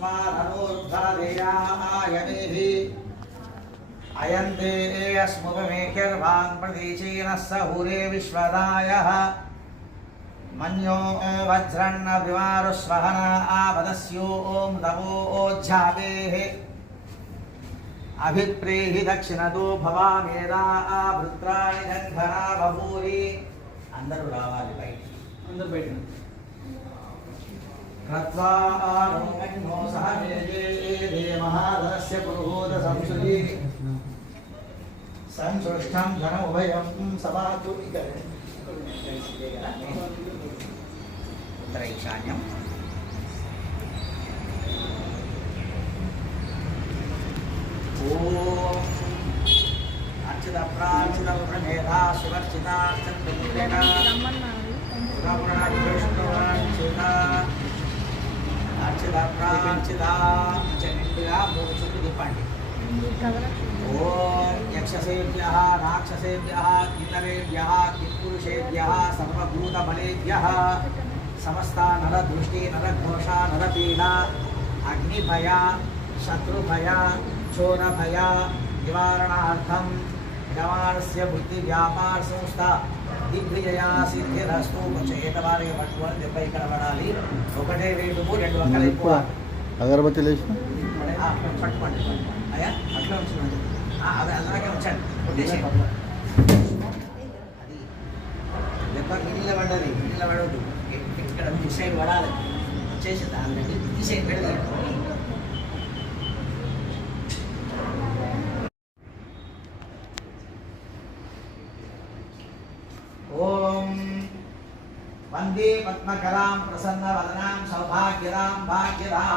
स्वाधनोर्ध्वदेयायमेहि अयन्ते अस्मुपमेकिर्वान् प्रतीचीनः सहूरे विश्वदायः मन्यो वज्रन्न विमारुस्वहना आवदस्यो ॐ तमोऽध्यावेः अभिप्रेहि दक्षिणतो भवामेदा भृत्राणि गन्धना बभूरि अंदरू रावाली बयटिकी अंदरू बयटिकी कृत्वा आनोमन्यो सह वेदे महाधनस्य पुरोहोद संसुरी संसृष्टं धनमुभयं सभातु उत्तर ईशान्यम् अर्चित प्रार्चित प्रणेता शिवर्चिता चंद्रमुखिता सुरपुराधिष्ठिता अर्चित प्रार्चिता चंडिका मोक्षुति दिपांडि ओम यक्षसेभ्यः राक्षसेभ्यः किन्नरेभ्यः किंपुरुषेभ्यः सर्वभूतबलेभ्यः समस्ता नरदृष्टि नरघोषा नरपीडा अग्निभय शत्रुभय चोरभय निवारणार्थं गवाणस्य बुद्धि व्यापार संस्था दिग्विजया सिद्धिरस्तु చేతవారి పట్టుకొని 70 ఇక్కడ పడాలి ఒకటే రేటు 2 అక్కలు ఎక్కువ అగరబత్తి లేచి పట్టుకోండి అయ్యా అట్లా ఉంచండి అదే అలాగే ఉంచండి కొట్టేసేయండి అది లెక్క గిన్నెల పడ్డది గిన్నెల పడవద్దు ఇక్కడ సైడ్ పడాలి వచ్చేసింది ఆల్రెడీ తీసేయండి పెడదాం ओम वंदे पद्मकरां प्रसन्नवदनां सौभाग्यदां भाग्यदां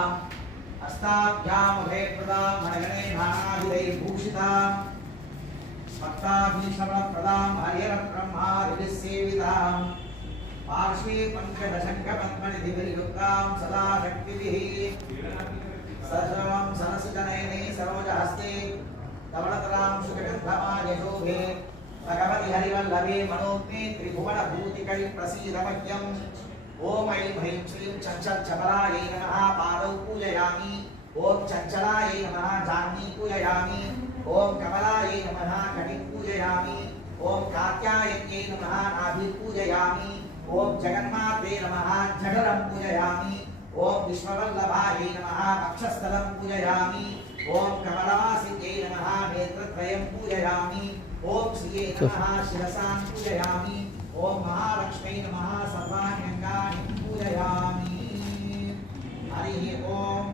हस्ताभ्यां अभयप्रदां मनगणे नानाविधैर्भूषितां भक्ताभीष्टप्रदां हरिहरब्रह्मादिसेवितां पार्श्वे पञ्चदशङ्खपद्मनिधिभिर्युक्तां सदा शक्तिभिः सजलं सरसजनयने सरोजहस्ते धवलतरां सुखगन्धमायशोभे भगवति हरिवल्लभे मनोज्ञे त्रिभुवन भूतिकै प्रसीदमह्यम् ओम ऐं ह्रीं श्रीं चञ्चल चपलायै नमः पादौ पूजयामि ओम चञ्चलायै नमः जाह्नवी पूजयामि ओम कमलायै नमः कटिं पूजयामि ओम कात्यायन्यै नमः नाभि पूजयामि ओम जगन्मात्रे नमः जठरं पूजयामि ओम विश्ववल्लभायै नमः वक्षस्थलं पूजयामि ओम कमलवासिन्यै नमः नेत्रत्रयं पूजयामि ओम श्रीये नमः शिरसां पूजयामि ओम महालक्ष्मी नमः सर्वाण्यङ्गानि पूजयामि हरिः ओम